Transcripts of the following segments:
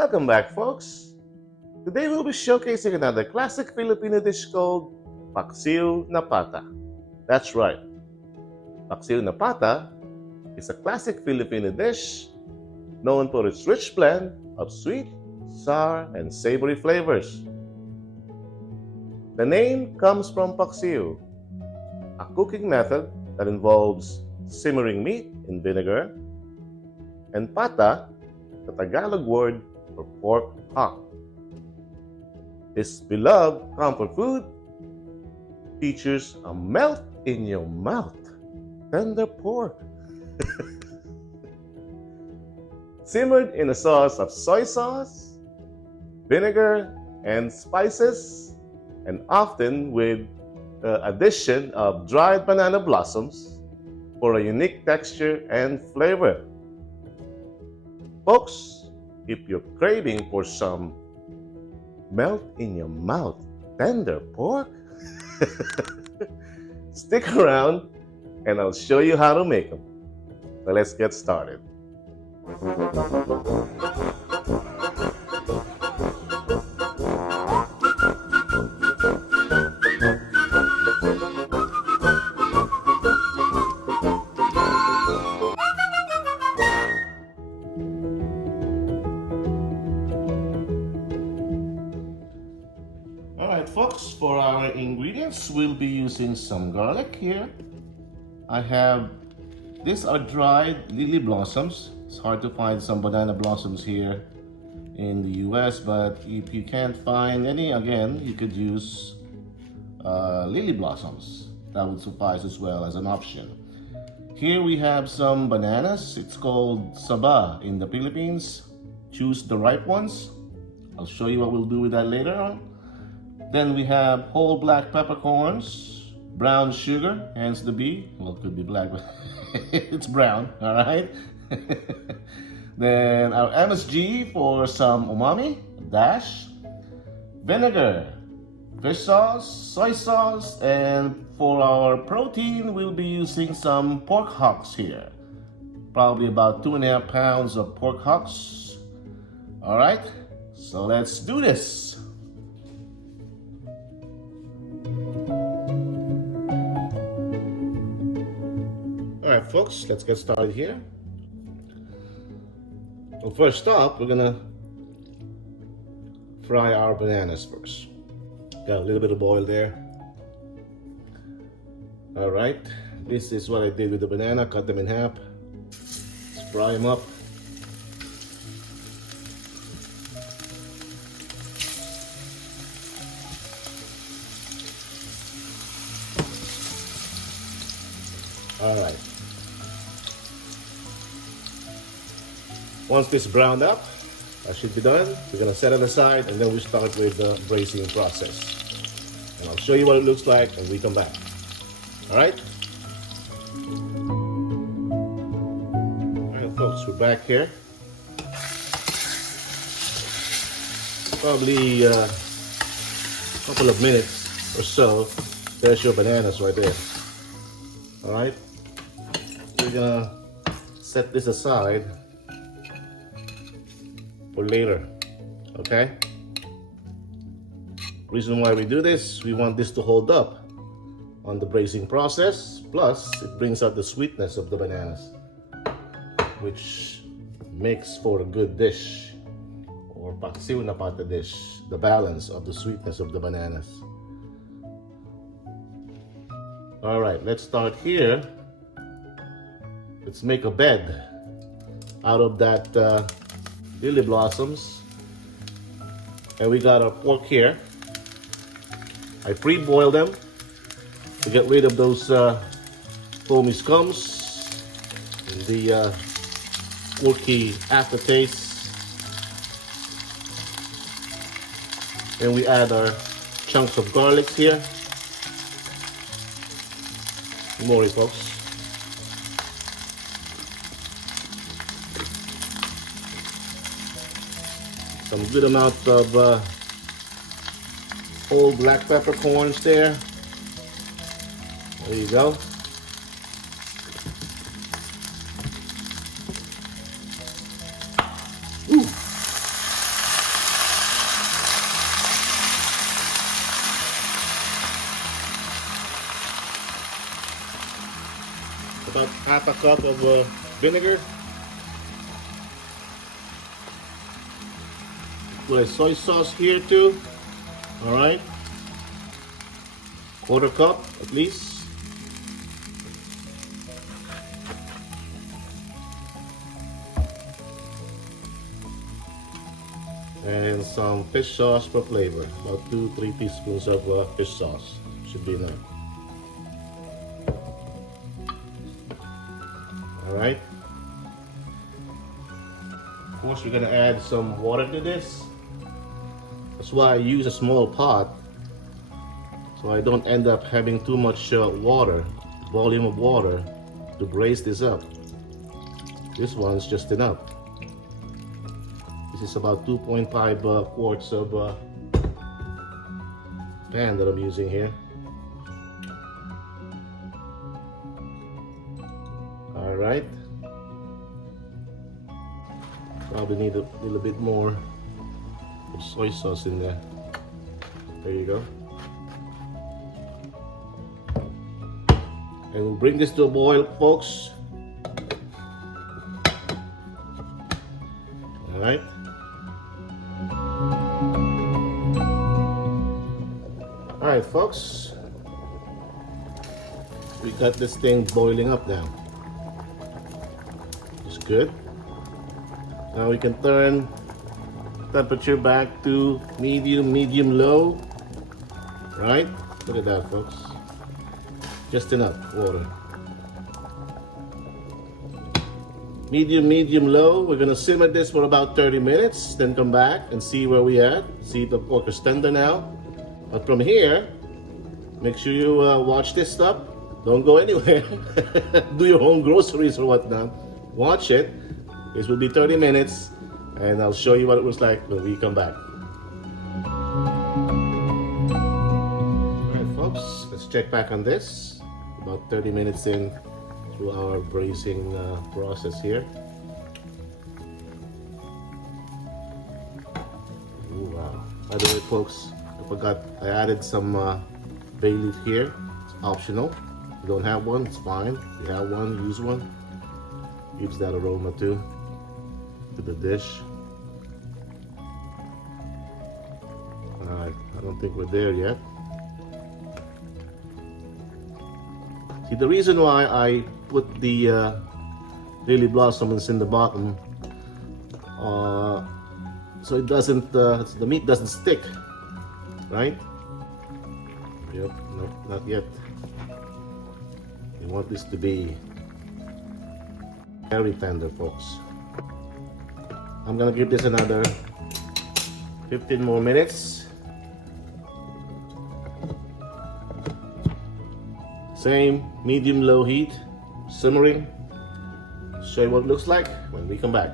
Welcome back, folks. Today we'll be showcasing another classic Filipino dish called Paksiw na Pata. That's right. Paksiw na Pata is a classic Filipino dish known for its rich blend of sweet, sour, and savory flavors. The name comes from paksiw, a cooking method that involves simmering meat in vinegar, and pata, the Tagalog word for pork hock. This beloved comfort food features a melt-in-your-mouth tender pork simmered in a sauce of soy sauce, vinegar, and spices, and often with the addition of dried banana blossoms for a unique texture and flavor. Folks, if you're craving for some melt-in-your-mouth tender pork, stick around and I'll show you how to make them. So let's get started. Alright folks, for our ingredients, we'll be using some garlic here. These are dried lily blossoms. It's hard to find some banana blossoms here in the US, but if you can't find any, again, you could use lily blossoms. That would suffice as well as an option. Here we have some bananas. It's called saba in the Philippines. Choose the ripe ones. I'll show you what we'll do with that later on. Then we have whole black peppercorns, brown sugar, hence the B. Well, it could be black, but it's brown, all right? Then our MSG for some umami, dash, vinegar, fish sauce, soy sauce, and for our protein, we'll be using some pork hocks here. Probably about 2.5 pounds of pork hocks. All right, so let's do this. Alright folks, let's get started here. Well, first up, we're gonna fry our bananas first. Got a little bit of oil there. Alright, this is what I did with the banana, cut them in half. Let's fry them up. Alright. Once this browned up, that should be done. We're gonna set it aside and then we start with the braising process. And I'll show you what it looks like when we come back. Alright? Alright folks, we're back here. Probably a couple of minutes or so. There's your bananas right there. Alright? We're gonna set this aside for later, okay? Reason why we do this, we want this to hold up on the braising process, plus it brings out the sweetness of the bananas, which makes for a good dish, or paksiw na pata dish, the balance of the sweetness of the bananas. Alright, let's start here. Let's make a bed out of that lily blossoms. And we got our pork here. I pre-boiled them to get rid of those foamy scums and the porky aftertaste. And we add our chunks of garlic here. Good morning, folks. Some good amount of whole black peppercorns there. There you go. Ooh. about half a cup of vinegar. Put a soy sauce here too. All right, quarter cup at least. And some fish sauce for flavor. About 2-3 teaspoons of fish sauce should be enough. All right. Of course, we're gonna add some water to this. That's why I use a small pot, so I don't end up having too much volume of water to braise this up. This one's just enough. This is about 2.5 quarts of pan that I'm using here. All right. Probably need a little bit more of soy sauce in there. There you go. And we'll bring this to a boil, folks. All right. All right, folks. We got this thing boiling up now. It's good. Now we can turn temperature back to medium low. Right? Look at that, folks. Just enough water. Medium low. We're gonna simmer this for about 30 minutes, then come back and see where we at. See if the pork is tender now. But from here, make sure you watch this stuff. Don't go anywhere. Do your own groceries or whatnot. Watch it. This will be 30 minutes, and I'll show you what it looks like when we come back. All right, folks, let's check back on this. About 30 minutes in through our braising process here. Ooh, wow. By the way, folks, I forgot I added some bay leaf here. It's optional. If you don't have one, it's fine. If you have one, use one. Gives that aroma too to the dish. Alright, I don't think we're there yet. See, the reason why I put the lily blossoms in the bottom, so it doesn't, the meat doesn't stick, right? Yep, no, not yet. We want this to be very tender, folks. I'm gonna give this another 15 more minutes. Same medium-low heat, simmering. Show you what it looks like when we come back.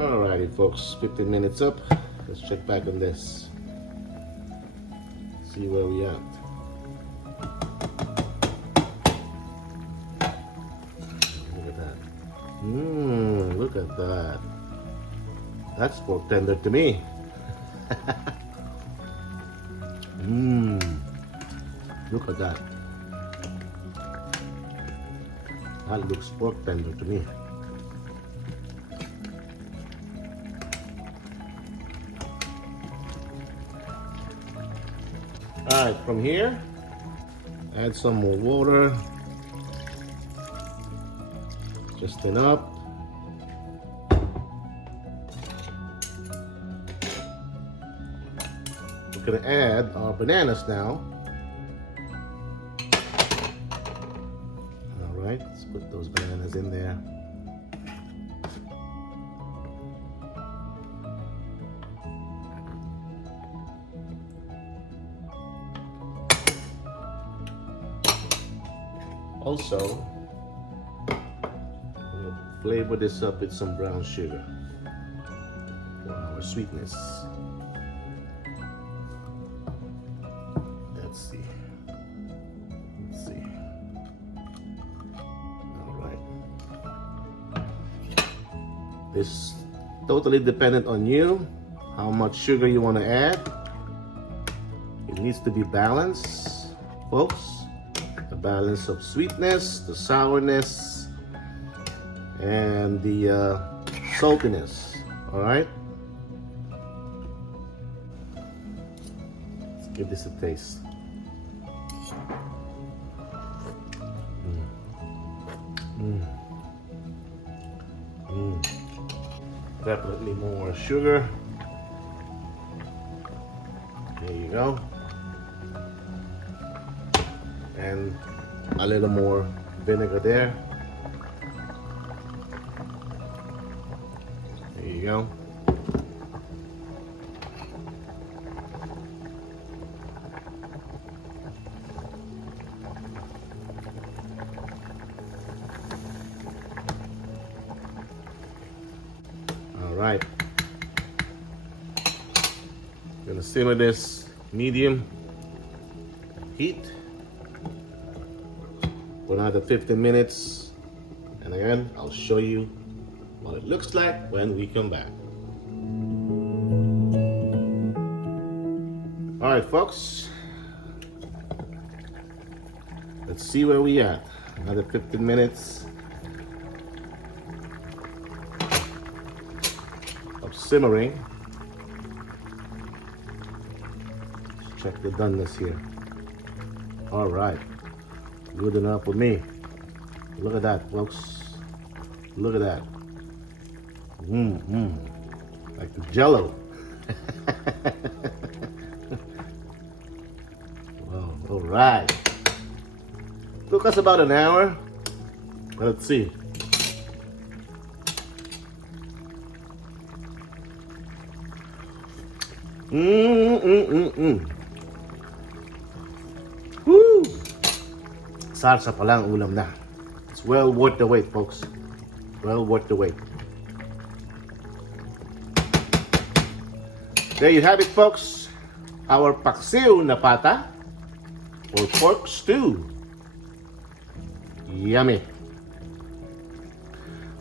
Alrighty, folks, 15 minutes up. Let's check back on this. See where we at. Look at that. Look at that. That's pork tender to me. Look at that. That looks pork tender to me. Alright, from here, add some more water. Just enough. We're gonna add our bananas now. Alright, let's put those bananas in there. Also, we'll flavor this up with some brown sugar for our sweetness. Let's see. All right. This is totally dependent on you, how much sugar you want to add. It needs to be balanced. folks. The balance of sweetness, the sourness, and the saltiness. All right. Let's give this a taste. Definitely more sugar. There you go. And a little more vinegar there. There you go. All right. Gonna simmer this medium heat for another 15 minutes, and again I'll show you what it looks like when we come back. All right, folks, let's see where we at. Another 15 minutes of simmering. Check the doneness here. All right, good enough for me. Look at that, folks. Look at that. Like the Jello. Wow, all right. Took us about an hour. Let's see. Woo! Salsa pa lang, ulam na. It's well worth the wait, folks. Well worth the wait. There you have it, folks. Our paksiw na pata or pork stew. Yummy.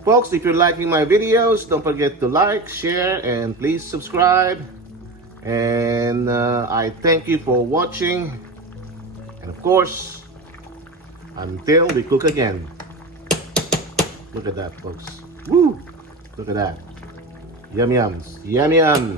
Folks, if you're liking my videos, don't forget to like, share, and please subscribe. And I thank you for watching. And of course, until we cook again. Look at that, folks. Woo! Look at that. Yum yums. Yum yum.